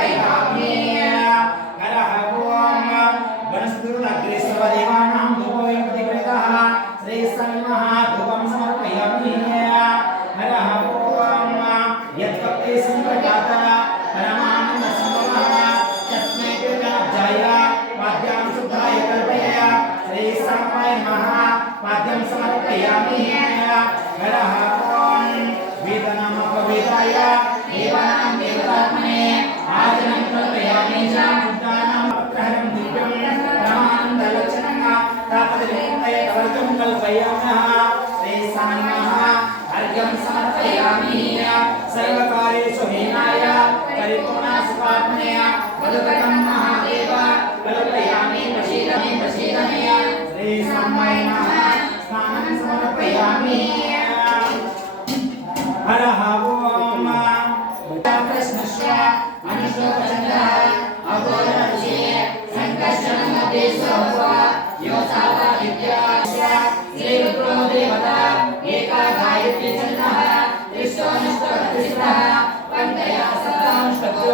समर्पयामि करः ओम वनस्पतिर्देवानां धूपवेपतिकृतः श्री सन्मः धूपं समर्पयामि करः ओम यद्भक्ति संप्रजात परमानंद संभवः तस्मै कृताब्जाय वाद्यां शुद्धाय कल्पय श्री साम्बाय नमः वाद्यं समर्पयामि करः ओम वेदनामपवेदाय देवानां देवतात्मने आचरणं कल्पयामि शुद्धानां प्रहरं दिव्यं परमानन्दलक्षणं तापदविमुक्तये कवचं कल्पयामः श्री सान्मः अर्घ्यं समर्पयामि सर्वकार्येषु हीनाय परिपूर्णसुखात्मने वदतं महादेव कल्पयामि प्रसीदमे श्री साम्बाय नमः स्नानं समर्पयामि हरः ओम प्रश्नस्य अनुशोकचन्द्रः अघोरऋषिः सङ्कर्षणमध्ये सोऽवा योऽसावादित्यास्य श्रीरुद्रो देवता एका गायत्री चन्द्रः त्रिशोऽनुष्टवत्रिशः पञ्चया सप्तानुष्टभो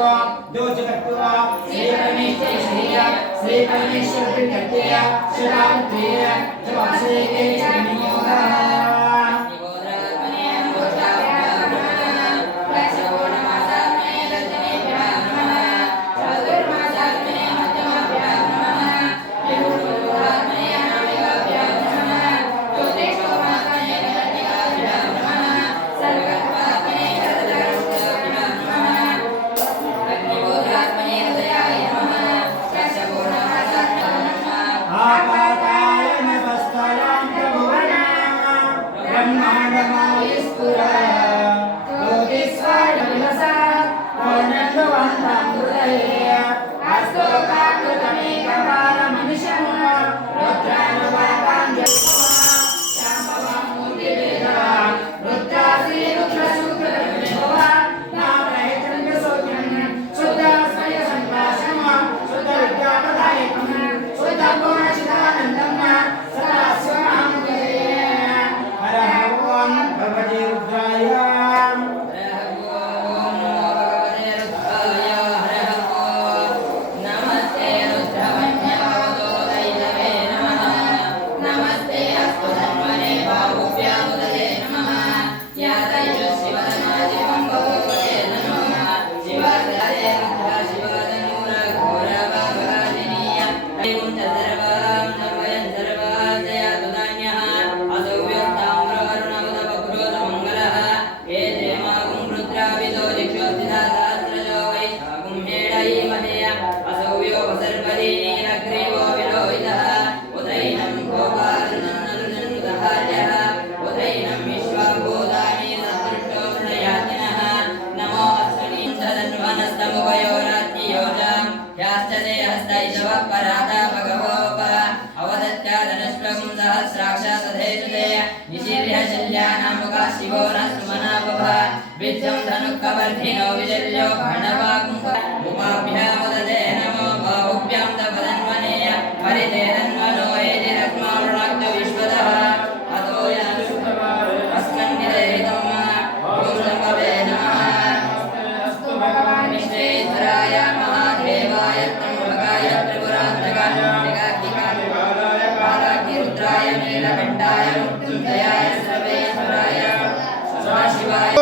द्योजगत्वा श्रीपरमेश्वर प्रीत्यर्थ्य शिरावृत्तेय जवासेके नियोगः शिवो नमः विद्यं धनुक्कवर्धिनो विजल्यो भणवाकुमुपाभ्यामुदते नमो बाहुभ्यां तपदन्वने परिते तन्वनो एति रत्मावृणक्त विश्वतः अतो अस्मन्निदयितं भूषम्भवे नमः अस्तु भगवान् विश्वेश्वराय महादेवाय त्र्यम्बकाय त्रिपुरान्तकाय कालाग्निरुद्राय नीलकण्ठाय मृत्युञ्जयाय सर्वेश्वराय शिवाय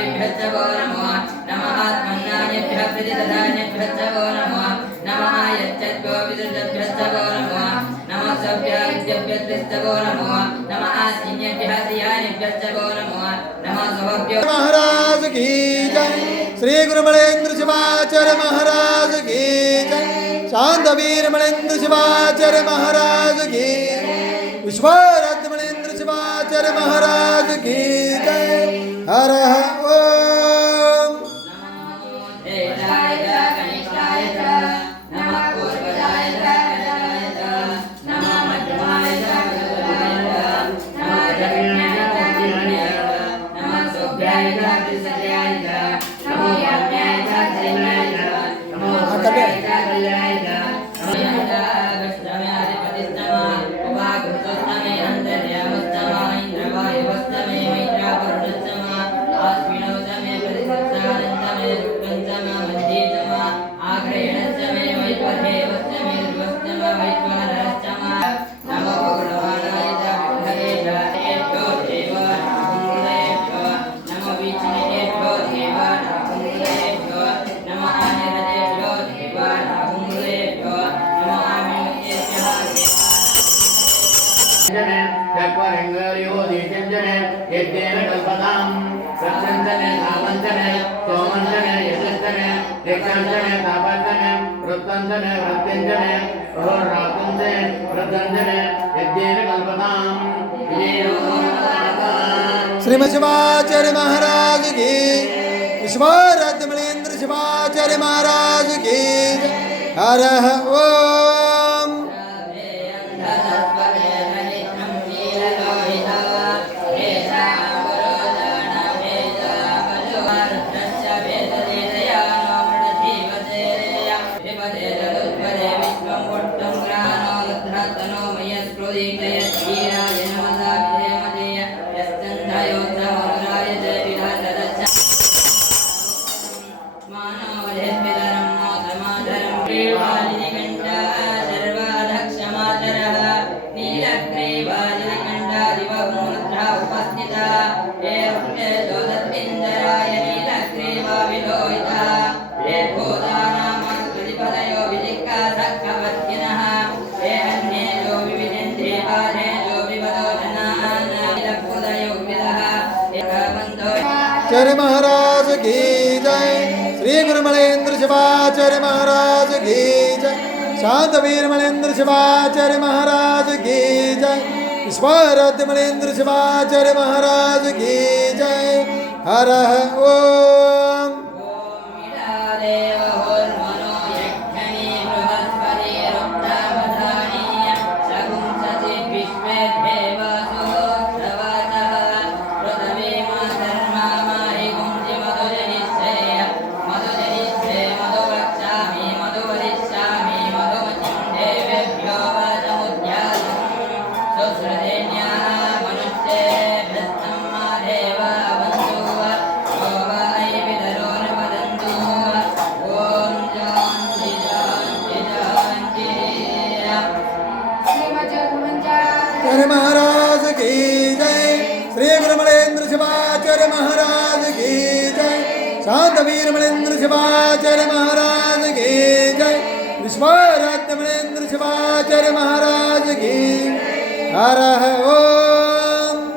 महाविभ्यश्च वो नमो नमः आत्मन्नानेभ्यः प्रतिददानेभ्यश्च वो नमो नमः यच्चद्वो विदुजद्भ्यश्च वो नमो नमः सभ्यः विद्यभ्यश्च वो नमो नमः आसीनेभ्यः सियानेभ्यश्च वो नमो नमः सभ्यो महाराज की जय। श्री गुरु मणेन्द्र शिवाचार्य महाराज की जय। शांतवीर मणेन्द्र शिवाचार्य महाराज की जय। विश्वरथ मणेन्द्र शिवाचार्य महाराज की जय। हर ओम श्रीमद् शिवाचार्य महाराज की। विश्वरथ मणेन्द्र शिवाचार्य महाराज की। हर ओम चार्य महाराज की जय। श्री गुरु मणेन्द्र शिवाचार्य महाराज की जय। शांतवीर मणेन्द्र शिवाचार्य महाराज की जय। विश्वरथ मणेन्द्र शिवाचार्य महाराज की जय। हर ओम महाराज की जय। श्री गुरु मणेन्द्र शिवाचार्य महाराज की जय। शांतवीर मणेन्द्र शिवाचार्य महाराज की जय। विश्वरथ मणेन्द्र शिवाचार्य महाराज की। हर ओम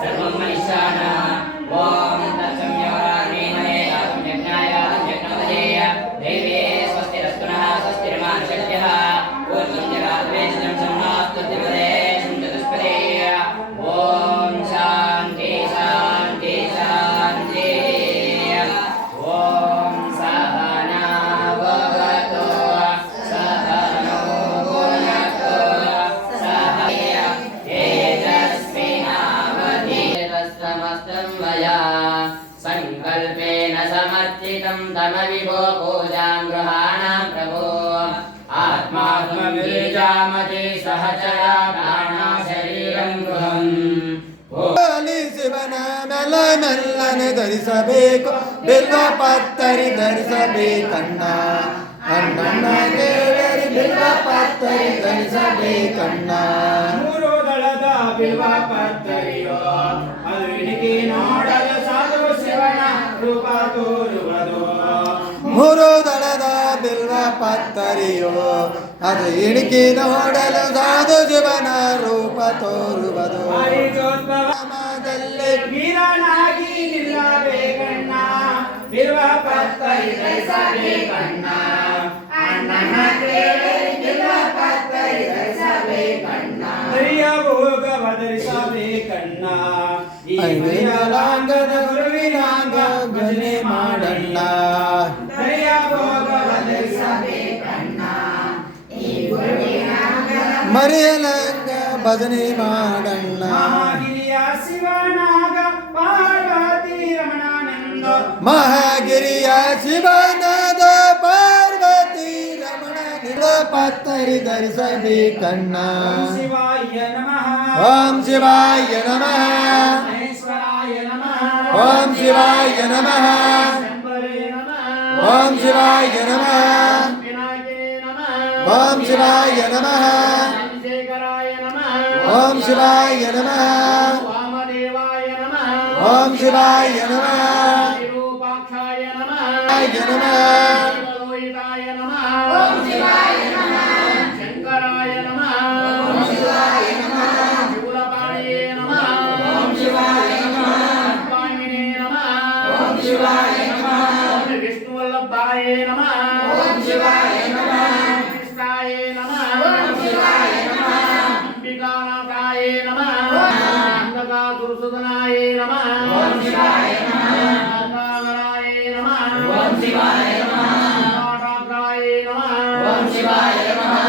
सर्वं मनीषाना ओम तत्संयोराणीमहे कल्पेन समर्चितं तमविभो पूजां गृहाणां प्रभो आत्मात्मबीजामति सहचरा प्राणा शरीरं गृहम् ಶಿವನ ಮೆಲ್ಲ ಮೆಲ್ಲನೆ ಧರಿಸಬೇಕು ಬಿಲ್ವ ಪತ್ತರಿ ಧರಿಸಬೇಕಣ್ಣ ಅಣ್ಣನ ಕೇಳರಿ ಬಿಲ್ವ ಪತ್ತರಿ ಧರಿಸಬೇಕಣ್ಣ ಮೂರು ದಳದ ಬಿಲ್ವ ಪತ್ತರಿಯೋ ಅದು ಇಣಿಗೆ ನೋಡಲು ಸಾಧು ಶಿವನ ರೂಪ ತೋರುವುದು ಮೂರು ದಳದ ಬಿಲ್ವ ಪತ್ತರಿಯೋ ಅದು ಇಣಿಕೆ ನೋಡಲು ಸಾಧು ಶಿವನ ರೂಪ ತೋರುವುದು ವೀರನಾಗಿ ನಿಲ್ಲಬೇಕಣ್ಣ ಬಿಲ್ವ ಪತ್ತರಿ ಧರಿಸಬೇಕಣ್ಣ ಅಣ್ಣನ ಕೇಳರಿ ಬಿಲ್ವ ಪತ್ತರಿ ಧರಿಸಬೇಕಣ್ಣ ಹರಿಯ ಭೋಗವ ಧರಿಸಬೇಕಣ್ಣ ಈ ಲಾಂಗದ ಗುರುವಿನಾಂಗ ಭಜನೆ ಮಾಡಣ್ಣ ಹರಿಯ ಭೋಗವ ಧರಿಸಬೇಕಣ್ಣ ಈ ಗುರುವಿನಾಂಗ ಮರೆಯಲಂಗ ಭಜನೆ ಮಾಡಣ್ಣ ಮಹಾಗಿರಿಯ ಶಿವನಾಗ ಪಾರ್ವತಿ ರಮಣನೆಂದು ಮಹಾಗಿರಿಯ ಶಿವನಾದ ಪಾರ್ವತಿ ರಮಣ ನಿಲ ಪತ್ತರಿ ಧರಿಸಬೇಕಣ್ಣ ಶಿವಾಯ ನಮಃ ಓಂ ಶಿವಾಯ ನಮಃ ಮಹೇಶ್ವರಾಯ ನಮಃ ಓಂ ಶಿವಾಯ ನಮಃ ಶಂಭವೇ ನಮಃ ಓಂ ಶಿವಾಯ ನಮಃ ವಿನಾಯಕನೇ ನಮಃ ಓಂ ಶಿವಾಯ ನಮಃ ಶೇಖರಾಯ ನಮಃ ಓಂ ಶಿವಾಯ ನಮಃ ವಾಮದೇವಾಯ ನಮಃ ಓಂ ಶಿವಾಯ ನಮಃ ವಿರೂಪಾಕ್ಷಾಯ ನಮಃ ನಮಃ ಶಿವಲೋಹಿತಾಯ ನಮಃ ಓಂ ಶಿವಾಯ ನಮಃ ಶಂಕರಾಯ ನಮಃ ಓಂ ಶಿವಾಯ ನಮಃ ಶೂಲಪಾಣಿಯೇ ನಮಃ ಓಂ ಶಿವಾಯ ನಮಃ ಪಾಣಿನೇ ನಮಃ ಓಂ ಶಿವಾಯ ನಮಃ ವಿಷ್ಣುವಲ್ಲಭಾಯೇ ನಮಃ ಓಂ ಶಿವಾಯ ನಮಃ ಕೃಷ್ಣಾಯ ನಮಃ ಓಂ ಶಿವಾಯ ನಮಃ ಅಂಬಿಕಾನಾಥಾಯ ನಮಃ ಅಂಧಕಾಸುರಸುಧನಾಯ ನಮಃ ಓಂ ಶಿವಾಯ ನಮಃ ಅಂಗಾಧರಾಯ ನಮಃ ಓಂ ಶಿವಾಯ ನಮಃ ಕಾಟಾಗ್ರಾಯ ನಮಃ ಓಂ ಶಿವಾಯ ನಮಃ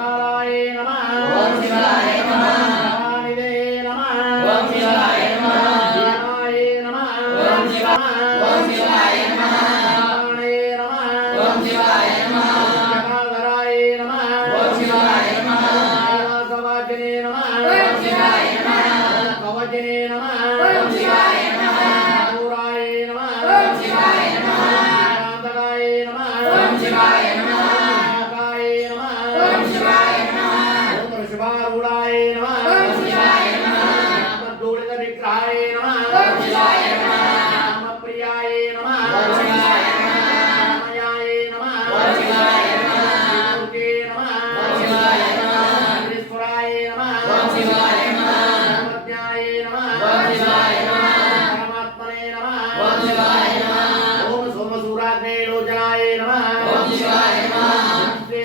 ಕಾಲಾಯ ನಮಃ ಓಂ ಶಿವಾಯ ನಮಃ ಕಾಲಾನಿಧೇ ನಮಃ ಓಂ ಶಿವಾಯ ನಮಃ ಜ್ಞಾನಾಯ ನಮಃ ಓಂ ಶಿವಾಯ ಓಂ ಶಿವಾಯ ನಮಃ ಪ್ರಾಣಾಯ ನಮಃ ಓಂ ಶಿವಾಯ ನಮಃ ಜಟಾಧರಾಯ ನಮಃ ಓಂ ಶಿವಾಯ ನಮಃ ಕೈಲಾಸವಾಸಿನೇ ನಮಃ ಓಂ ಶಿವಾಯ ನಮಃ ಕವಚನೇ ನಮಃ ಓಂ ಶಿವಾಯ ನಮಃ ದೂರಾಯ ನಮಃ ಓಂ ಶಿವಾಯ ನಮಃ ಶಾಂತಕಾಯ ನಮಃ ಓಂ ಶಿವಾಯ ನಮಃ ಕಾಯ ನಮಃ ಓಂ ಶಿವಾಯ ನಮಃ ಓಂ ಋಷಭಾರೂಢಾಯ ನಮಃ ಓಂ ಶಿವಾಯ ನಮಃ ಮದ್ದೂಳಿತ ವಿಗ್ರಹಾಯ ನಮಃ ಓಂ ಶಿವಾಯ ನಮಃ ರಾಮಪ್ರಿಯಾಯ ನಮಃ ಓಂ ಶಿವಾಯ ನಮಃ ರಾಮಯಾಯ ನಮಃ ಓಂ ಶಿವಾಯ ನಮಃ ಮೂರ್ತೆ ನಮಃ ಓಂ ಶಿವಾಯ ನಮಃ ತ್ರಿಸ್ವರಾಯ ನಮಃ ಓಂ ಶಿವಾಯ ನಮಃ ಸರ್ವಜ್ಞಾಯ ನಮಃ ಓಂ ಶಿವಾಯ ನಮಃ ಪರಮಾತ್ಮನೇ ನಮಃ ಓಂ ಶಿವಾಯ ನಮಃ ಓಂ ಸೋಮಸೂರಾಗ್ನೇ ಲೋಚನಾಯ ನಮಃ ಓಂ ಶಿವಾಯ ನಮಃ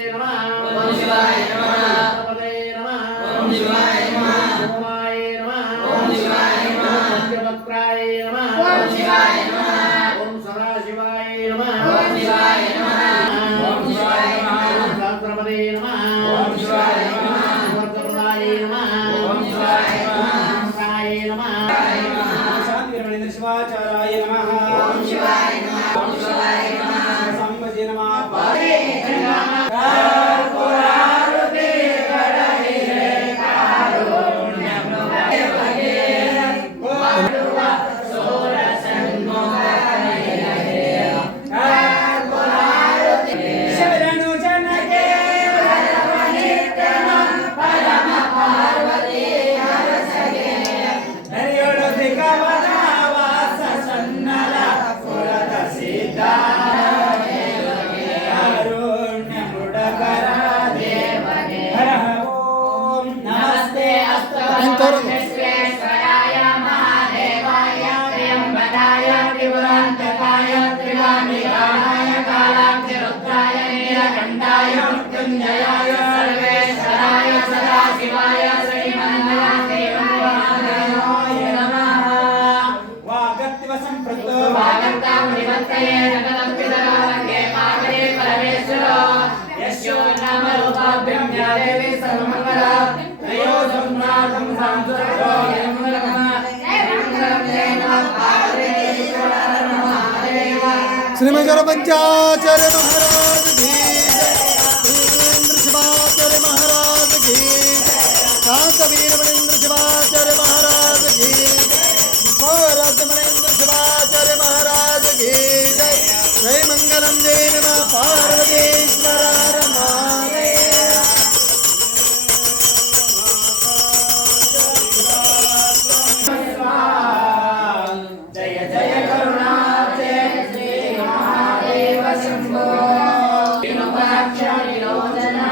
ನಮಃ ಓಂ ಶಿವಾಯ ನಮಃ ಸರ್ವದೇ ನಮಃ ಓಂ ಶಿವಾಯ ನಮಃ ಸೋಮಾಯ ನಮಃ ಓಂ ಶಿವಾಯ ನಮಃ ಮಧ್ಯವಕ್ರಾಯ ನಮಃ ಓಂ ಶಿವಾಯ ನಮಃ ಓಂ ಸದಾಶಿವಾಯ ನಮಃ ಓಂ ಶಿವಾಯ ನಮಃ ಓಂ ಶಿವಾಯ ನಮಃ ಸಹಸ್ರಪದೇ ನಮಃ ಓಂ ಶಿವಾಯ ನಮಃ ವರ್ಧಪ್ರದಾಯ ನಮಃ ಓಂ ಶಿವಾಯ ನಮಃ ಹಂಸಾಯ ನಮಃ ಶಾಂತಿವೀರಮಣೇಂದ್ರ ಶಿವಾಚಾರ್ಯಾಯ ನಮಃ ಓಂ ಶಿವಾಯ ನಮಃ ಓಂ ಶಿವಾಯ ನಮಃ ಸಂಭಜೆ ನಮಃ ಪಾರೇ ಶರಣು ಜನಕ್ಕೆ ಪರಮ ಪಾರ್ವತಿ ಹರಿಯೊಳು ದಿಗವದ ವಾಸ ಸನ್ನಲ ಪುರದ ಸಿದ್ಧ ಕಾರುಣ್ಯ ಮೃಡಕರ ದೇವನೇ ಹರ ಓಂ ನಮಸ್ತೆ ವಿಶ್ವೇಶ್ವರಾಯ ಮಹಾದೇವಾಯ ತ್ರ್ಯಂಬಕಾಯ ತ್ರಿಪುರಾಂತಕಾಯ ತ್ರಿಗಾಮಿಕಾಯ ಕಾಲಾಗ್ನಿರುದ್ರಾಯ ನೀಲಕಂಠಾಯ ಮೃತ್ಯುಂಜಯಾಯ ಸರ್ವೇಶ್ವರಾಯ ಸದಾಶಿವಾಯ ಶ್ರೀಮನ್ಮಹಾದೇವಾಯ ನಮಃ ವಾಗತ್ವ ಸಂಪೃಕ್ತೋ ವಾಗರ್ತಾಂ ನಿವರ್ತಯೇ ಜಗದಪ್ಪಿತರಾವರ್ಗೆ ಪಾವನೇ ಪರಮೇಶ್ವರೋ ಯಸ್ಯೋ ನಾಮ ರೂಪಾಭ್ಯಂ ಯಾ ದೇವಿ ಸರ್ವಮಂಗಲ ತ್ರಯೋ ಸಂಭ್ರಾತಂ ಸಾಂಸುರಗೋ ಯಮಂಗಲಮಃ ಯಮಂಗಲಂ ಜಯ ನಮಃ ಪಾರ್ವತೀಶ್ವರ ನಮಃ श्रीमंगल पंचाचार्य महाराज की वीरेंद्र शिवाचार्य महाराज की शांत वीर मणेन्द्र शिवाचार्य महाराज की महाराज मणेन्द्र शिवाचार्य महाराज की जय जय मंगलम जय नमः पार्वतीश्वर हर महादेव जय जय करुणाब्धे श्री महादेव शंभो विनोदाक्षरिलोचना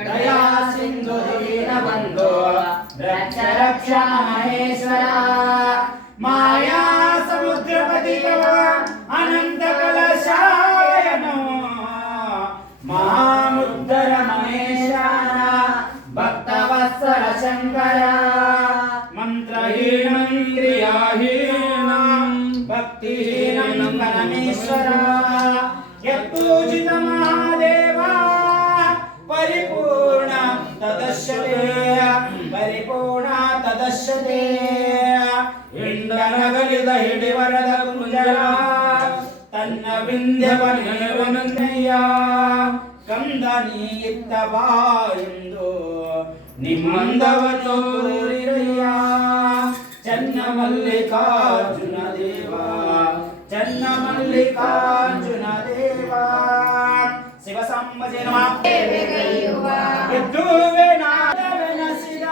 दया सिंधु दीनबन्धो रक्ष रक्ष महेश्वरा माया समुद्रपति अनंत कलशायनो महामुद्दर महेशाना भक्तवत्सल शंकरा मंत्रहीनं क्रियाहीनं भक्तिहीनं परमेश्वरा यत्पूजित महादेवा परिपूर्ण तदश्यते ಹಿಂಡನಗಲಿದ ಹಿಡಿವರದ ಕುಂಜರ ತನ್ನ ವಿಂಧ್ಯವನ್ನೆಯ ಕಂದನಿ ಇತ್ತ ಬಾಯೆಂದು ನಿಮ್ಮಂದವನ್ನು ತೋರಿರಯ್ಯ ಚನ್ನ ಮಲ್ಲಿಕಾರ್ಜುನ ದೇವ ಚನ್ನ ಮಲ್ಲಿಕಾರ್ಜುನ ದೇವ ಶಿವ ಸಂಭಜೆ ನಮಃ ಎದ್ದುವೆ ನಾದವೆನಸಿದ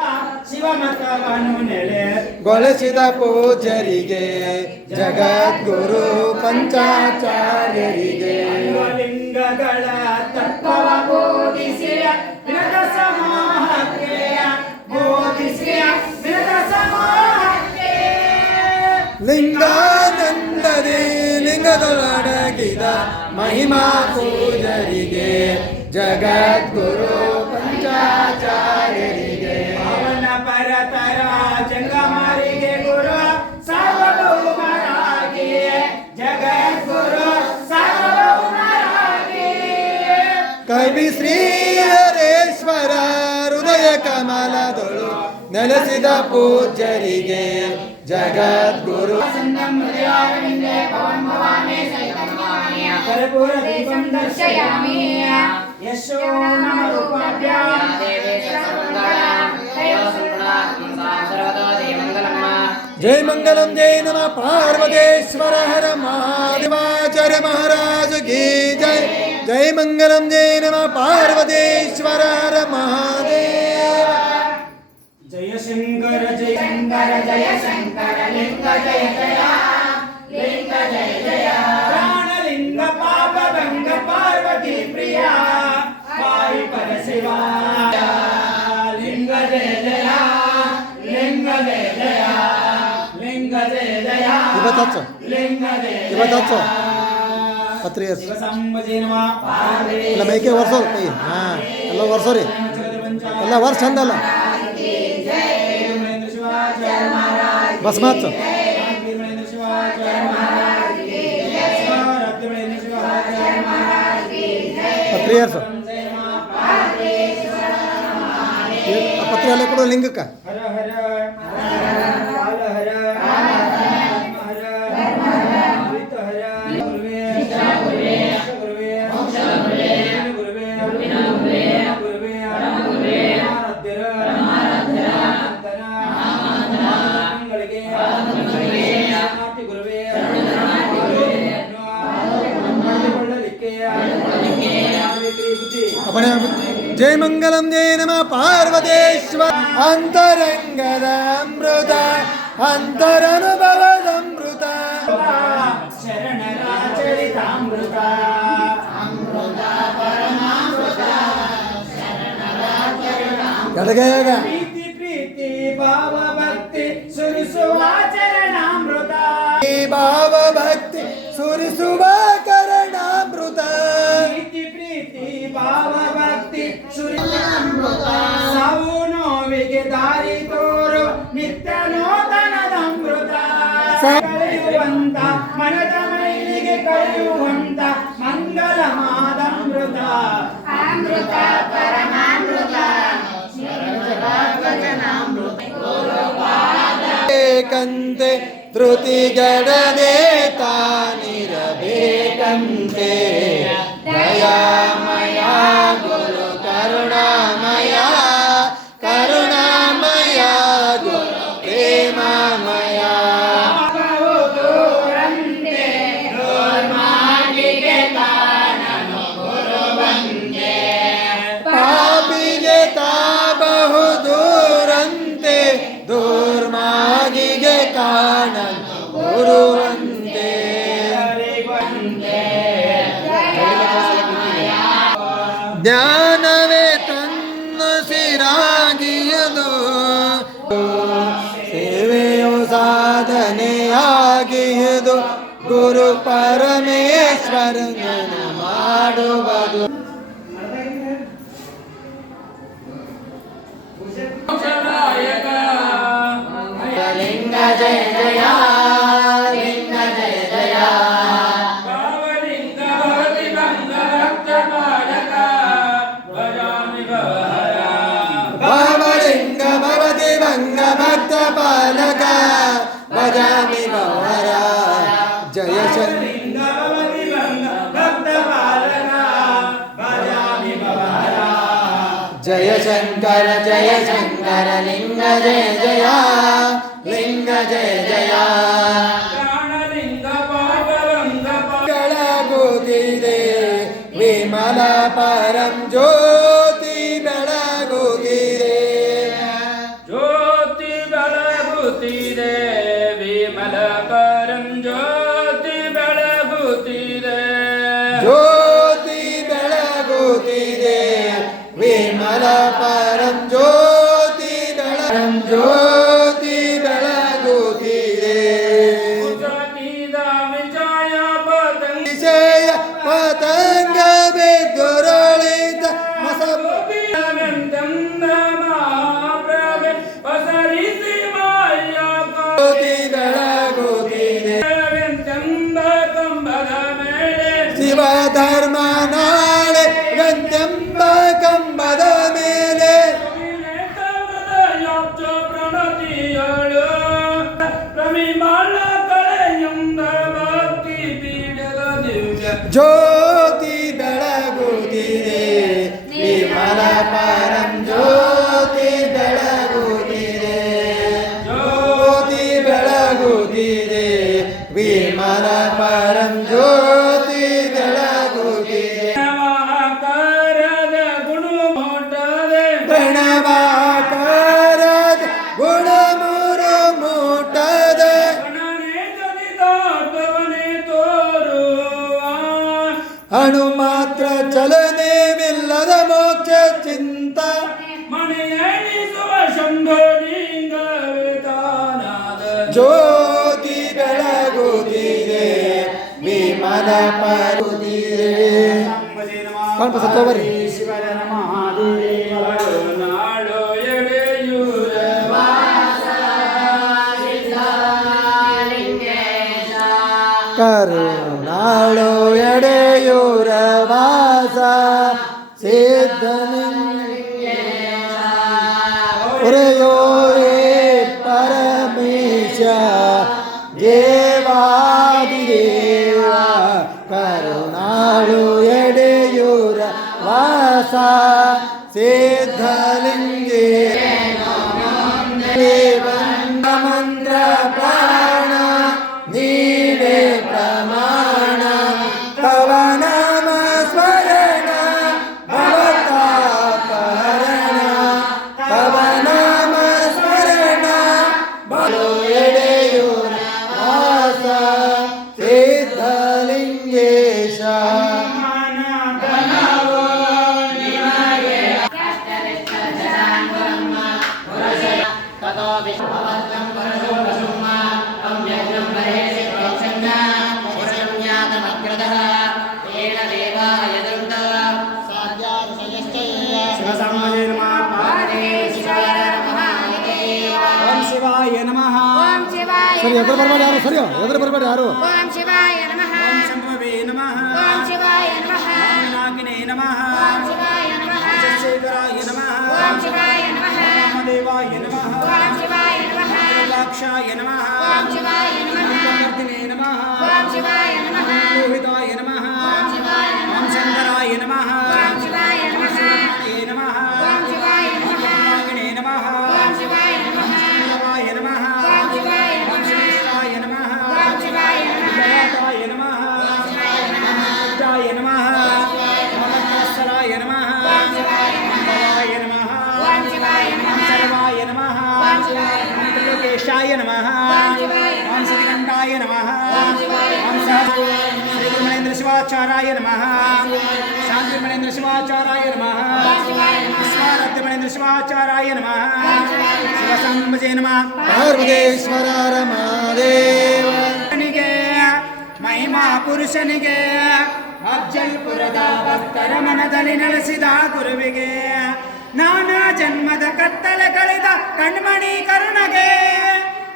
ಶಿವಮತವನ್ನು ನೆಲೆ ಗೊಳಿಸಿದ ಪೂಜರಿಗೆ ಜಗದ್ಗುರು ಪಂಚಾಚಾರ್ಯರಿಗೆ ಲಿಂಗಗಳ ತತ್ವವ ಬೋಧಿಸಿಯ ವಿನದ ಸಮಾಹಕ್ಕೆ ಬೋಧಿಸಿಯ ವಿನದ ಸಮಾಹಕ್ಕೆ ಲಿಂಗಾನಂದದಿ ಲಿಂಗದೊಳಡಗಿದ ಮಹಿಮಾ ಪೂಜರಿಗೆ ಜಗದ್ಗುರು ಪಂಚಾಚಾರ್ಯರಿಗೆ ಅವನ ಪರತರ ಜಂಗಮರಿಗೆ ಗುರು ಸಾರ್ವಭೌಮರಾಗಿ ಜಗದ್ಗುರು ಸಾರ್ವಭೌಮರಾಗಿ ಕವಿ ಶ್ರೀ ಹರೇಶ್ವರ ಹೃದಯ ಕಮಲದೊಳು ನೆಲೆಸಿದ ಪೂಜ್ಯರಿಗೆ ಜಗದ್ಗುರು ಕರ್ಪೂರ ದೀಪಂ ದರ್ಶಯಾಮಿ ಯಶೋ ನಮ ರೂಪಾಭ್ಯಾಂ जय मंगलम जय नमः पार्वतीश्वर हर महादेवाचार्य महाराज की जय जय मंगलम जय नमः पार्वतीश्वर हर महादेव जय शंकर जय शंकर लिंग जय जय प्राणलिंग पाप भंग पार्वती प्रिया पाई पर शिवा लिंग जय लिंग जय लिंग जय ಇವತ್ತು लिंग जय ಇವತ್ತು 10 ಇಯರ್ಸ್ ಶಿವ ಸಂಭಜೆ ನಮಃ ಪಾರ್ವತಿ ಎಲ್ಲ ಮೈಕೆ ವರ್ಷೋರು ಕೈ ಹಾಂ ಎಲ್ಲ ವರ್ಷೋರಿ ಎಲ್ಲ ವರ್ಷ ಚಂದಲ್ಲ ಬಸ್ ಮಾತು ಪತ್ರಿ ಇಯರ್ಸ್ ಪತ್ರಿ ಎಲ್ಲ ಕೊಡು ಲಿಂಗಕ್ಕೆ ಹರ ಹರ ಕಾಲ ಹರ अपने जय मंगलम जय नमः पार्वतीश्वर अंतरंगद अमृत अंतरनुभवद अमृत शरणराचरितामृत ಎಡಗೈಯಾಗ ಪ್ರೀತಿ ಪ್ರೀತಿ ಭಾವ ಭಕ್ತಿ ಸುರಿಸುವ ಚರಣಾಮೃತ ಭಾವ ಭಕ್ತಿ ಸುರಿಸುವ ಕರಣಾಮೃತ ಪ್ರೀತಿ ಪ್ರೀತಿ ಭಾವ ಭಕ್ತಿ ಸುರಿಸುವ ಸಾವು ನೋವಿಗೆ ದಾರಿ ತೋರು ನಿತ್ಯ ನೂತನದಮೃತ ಕಳೆಯುವಂತ ಮನದ ಮೈಲಿಗೆ ಕಳೆಯುವಂತ ಮಂಗಲಮಾದಮೃತ ಅಮೃತ ಪರಮಾಮೃತ ಕಂತೆ ಧೃತಿಗಡದೆ ತಾನಿರಬೇಕು ಗುರು ಪರಮೇಶ್ವರನನ್ನು ಮಾಡುವುದು. ಲಿಂಗ ಜಯ ಜಯ ಲಿಂಗ ಜಯ ಜಯ ಭಾವಲಿಂಗ ಭವತಿ ಭಂಗ ಭಕ್ತ ಬಾಲಕ ಭಜಾಮಿ ಭವಹರ. ಭಾವಲಿಂಗ ಭವತಿ ಭಂಗ ಭಕ್ತ ಪಾಲಕ ಭಜಾಮಿ ಭವರ. ಜಯ ಲಿಂಗ ಭವತಿ ಭಂಗ ಭಕ್ತ ಬಾಲಕ ಭಜಾಮಿ ಭವಹರ. ಜಯ ಶಂಕರ ಲಿಂಗ ಜಯ ಜಯ ಲಿಂಗ ಜಯ ಜಯ. ಪ್ರಾಣಲಿಂಗ ಪಾಪಭಂಗ ಬೆಳಗುತ್ತಿದೆ ವಿಮಲ ಪರಂ ಜ್ಯೋತಿ ಬೆಳಗುತ್ತಿದೆ. ಜ್ಯೋತಿ ಬೆಳಗುತ್ತಿದೆ ವಿಮಲ ಪರಂ ಜ್ಯೋತಿ ಬೆಳಗುತ್ತಿದೆ. ಜ್ಯೋತಿ ಬೆಳಗುತ್ತಿದೆ ವಿಮಲ ಪರಂ ಜ್ಯೋತಿ ಬೆಳಂ ಜ್ಯೋತಿ ಬೆಳಗುತ್ತಿದೆ. ಉಜಾತಿದ ವಿಜಯ ಪತಂಗ ವಿಷಯ ಪತಂಗ ಬಿದ್ದುರುಳಿದ ಮಸಬ ಗೋಪಿಯಂತಂದ ಮಹಾಪ್ರಭೆ ಪಸರಿಸಿ ಮಾಯ ಜ್ಯೋತಿ ಬೆಳಗುತ್ತಿದೆ. ಗೋಪಿಯಂತಂದ ಕಂಬದ ಮೇಲೆ ಶಿವ ಧರ್ಮ ನಾಳೆ ಗಂತೆಂಬ ಕಂಬದ ಮೇಲೆ ಪ್ರಣತಿಯಳು ಪ್ರಮಿಮಾಳ ಕಳೆಯುಂದ ಭಕ್ತಿ ಪೀಠದ ದಿವ್ಯ ಜ್ಯೋತಿ ಬೆಳಗುತ್ತಿದೆ ವಿಮಲ ಪರಂ ಜ್ಯೋತಿ ಬೆಳಗುತ್ತಿದೆ. ಜ್ಯೋತಿ ಬೆಳಗುತ್ತಿದೆ ವಿಮಲ ಪರಂ ಜ್ಯೋತಿ ಬೆಳಗುತ್ತಿದೆ. ಆಕಾರದ ಗುಣಮೋಟದೆ ಪ್ರಣವಾಕಾರದ ಗುಣಮುರು ಮುಟ್ಟದ ಗಣನೆ ಜನಿತಾರ್ಥವನೆ ತೋರುವ ಅಣು ಮಾತ್ರ ಚಲನೆವಿಲ್ಲದ ಮೋಕ್ಷ ಚಿಂತ ಮಣಿಯಣಿಸುವ ಶಂಭಲಿಂಗವೇ ತಾನಾದ ಜ್ಯೋತಿ ಬೆಳಗುತ್ತಿದೆ ವಿಮಲ ಪರುತ್ತಿದೆ. ಕಾಣ್ಪ ಬರ್ರಿ. ನಾಡು ಎಡೆಯೂರ ಕರುಣಾಳು ಎಡೆಯೂರ ವಾಸ ಸಿದ್ಧಲಿಂಗ ಒರೆಯೋ ಹೇ ಪರಮೇಶ ದೇವಾದಿದೇವ. ಕರುಣಾಳು ಎಡೆಯೂರ ವಾಸ ಸಿದ್ಧಲಿಂಗೇ ದೇವಂಗ ಮಂತ್ರ ಪ್ರಾಣ ನೀವೇ ಪ್ರಮಾಣ ತವ ನಾಮ ಸ್ಮರಣ ಭವತಾಪಹರಣ ತವ ನಾಮ ಸ್ಮರಣ ಬಲು ಎಡೆಯೂರ ವಾಸ ಸಿದ್ಧಲಿಂಗೇಶ. ಓಂ ಶಿವಾಯ ನಮಃ. ಸರಿ ಎದುರು ಬರ್ಬೇಡಿ ಯಾರು, ಸರಿ ಎದುರು ಬರ್ಬೇಡಿ ಯಾರು. ಓಂ ಶಿವಾಯ ನಮಃ. ಓಂ ಶಂಭವೇ ನಮಃ. ಓಂ ಶಿವಾಯ ನಮಃ. ನಾಗಿನೇ ನಮಃ. ಓಂ ಶಿವಾಯ ನಮಃ. ಶೇಖರಾಯ ನಮಃ. ಓಂ ಶಿವಾಯ ನಮಃ. ರಾಮದೇವಾಯ ನಮಃ. ಓಂ ಶಿವಾಯ ನಮಃ. ಲಾಕ್ಷಾಯ ನಮಃ. ಓಂ ಶಿವಾಯ ನಮಃ. ವರ್ಧಿನೇ ನಮಃ. ಓಂ ಶಿವಾಯ ನಮಃ. ಲೋಹಿತಾಯ ನಮಃ. ಓಂ ಶಿವಾಯ ನಮಃ. ಓಂ ಶಂಕರಾಯ ನಮಃ. ಓಂ ಶಿವಾಯ ನಮಃ. ಶ್ರೀಮಾಯೇ ನಮಃ. ಓಂ ಶಿವಾಯ ನಮಃ. ನಾಗಿನೇ ನಮಃ. ಓಂ ಶಿವಾಯ ನಮಃ. ಶಿವಾಯ ನಮಃ. ಓಂ ಶಿವಾಯ ನಮಃ. ಶ್ರೇಷ್ಠಾಯ ನಮಃ. ಓಂ ಶಿವಾಯ ನಮಃ. ಜಯತಾಯ ನಮಃ. ಓಂ ಶಿವಾಯ ನಮಃ. ಜಯ ನಮಃ. ಮಮತ್ವತ್ಸರಾಯ ನಮಃ. ಓಂ ಶಿವಾಯ ನಮಃ. ಭವಾಯ ನಮಃ. ಓಂ ಶಿವಾಯ ನಮಃ. ಸರ್ವಾಯ ನಮಃ. ಓಂ ಶಿವಾಯ ನಮಃ. ತ್ರಿಲೋಕೇಶಾಯ ನಮಃ. ಓಂ ಶಿವಾಯ ನಮಃ. ಓಂ ಶ್ರೀಕಂಠಾಯ ನಮಃ. ಓಂ ಶಿವಾಯ ಓಂ ನಮಃ. ಶ್ರೀ ಗುರುಮಣೇಂದ್ರ ಶಿವಾಚಾರ್ಯಾಯ ನಮಃ. ಶಾಂತಿ ಮಣೇಂದ್ರ ಶಿವಾಚಾರ್ಯಾಯ ನಮಃ. ವಿಶ್ವಾರಾಧ್ಯ ಶಿವಾಚಾರ್ಯಾಯ ನಮಃ. ಶಿವಸಂಭಜೆ ನಮಃ. ಪಾರ್ವತೇಶ್ವರ ರಮಾದೇವ ನಿಗೆ ಮಹಿಮಾಪುರುಷನಿಗೆ ಅಫ್ಜಲ್ಪುರದ ಭಕ್ತರ ಮನದಲ್ಲಿ ನೆಲೆಸಿದ ಗುರುವಿಗೆ ನಾನಾ ಜನ್ಮದ ಕತ್ತಲೆ ಕಳೆದ ಕಣ್ಮಣಿ ಕರುಣಗೆ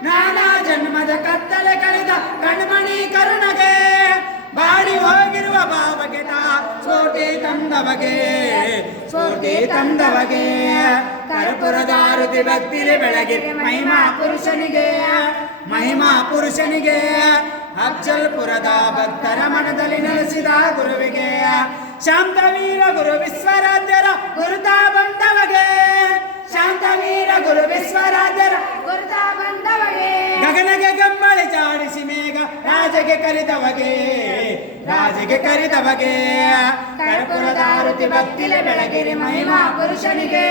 ನಾನಾ ಜನ್ಮದ ಕತ್ತಲೆ ಕಳೆದ ಕಣ್ಮಣಿ ಕರುಣಗೆ ಬಾಡಿ ಹೋಗಿರುವ ಭಾವಗೆ ಸೋಟಿ ತಂದವಗೆ ಕರ್ಪುರದಾರುತಿ ಭಕ್ತಿಲಿ ಬೆಳಗಿರಿ ಮಹಿಮಾ ಪುರುಷನಿಗೆ ಅಫ್ಜಲ್ಪುರದ ಭಕ್ತರ ಮನದಲ್ಲಿ ನೆಲೆಸಿದ ಗುರುವಿಗೆ ಶಾಂತವೀರ ಗುರು ವಿಶ್ವರಾಧ್ಯರ ಗುರುತಾ ಬಂದವಗೆ ಶಾಂತವೀರ ಗುರು ವಿಶ್ವರಾಧ್ಯರ ಗುರುತಾ ಬಂದವಗೆ ಗಗನಗೆ ಗಂಬಳಿ ಚಾಡಿಸಿ ಮೇಘ ರಾಜಗೆ ಕರೆದವಗೆ ಕರ್ಪುರದಾರುತಿ ಭಕ್ತಿಲೆ ಬೆಳಗಿರಿ ಮಹಿಮಾ ಪುರುಷನಿಗೆ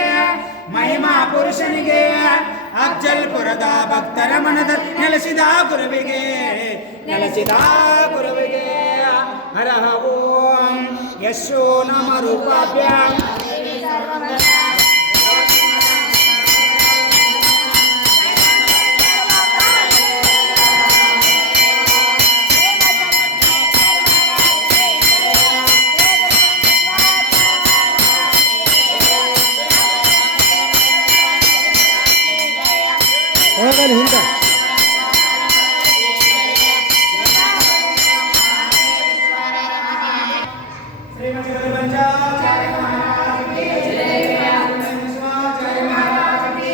ಅಫ್ಜಲ್ಪುರದ ಭಕ್ತರ ಮನದಲ್ಲಿ ನೆಲೆಸಿದ ಗುರುವಿಗೆ ಹರ ಓಂ ಯಶೋ ನಮ ರೂಪಾಭ್ಯಾಂ ಒಳಗಲ್ಲಿ ಹಿಂದೆ आचार्य महाराज की जय शिव हर महादेव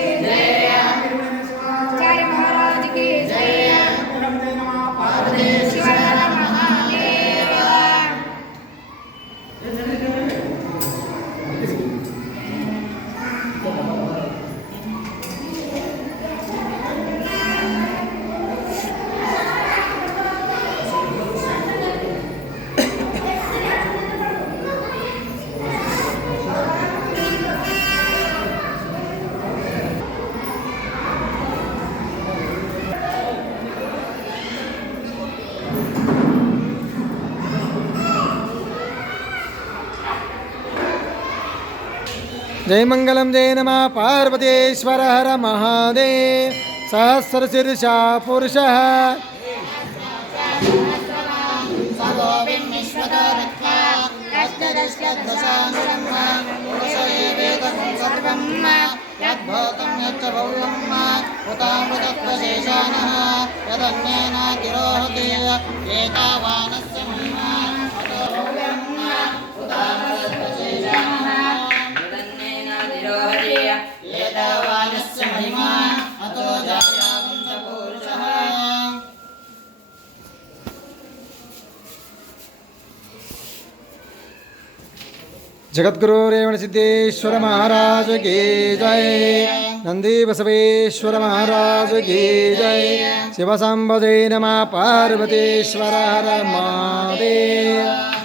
जय मंगलम जय नमः पार्वतीश्वर हर महादेव सहस्रशीर्षा पुरुषः जगद्गुरु रेवण सिद्धेश्वर महाराज की जय नंदी बसवेश्वर महाराज की जय शिव सांब जय नमः पार्वतीश्वर हर महादेव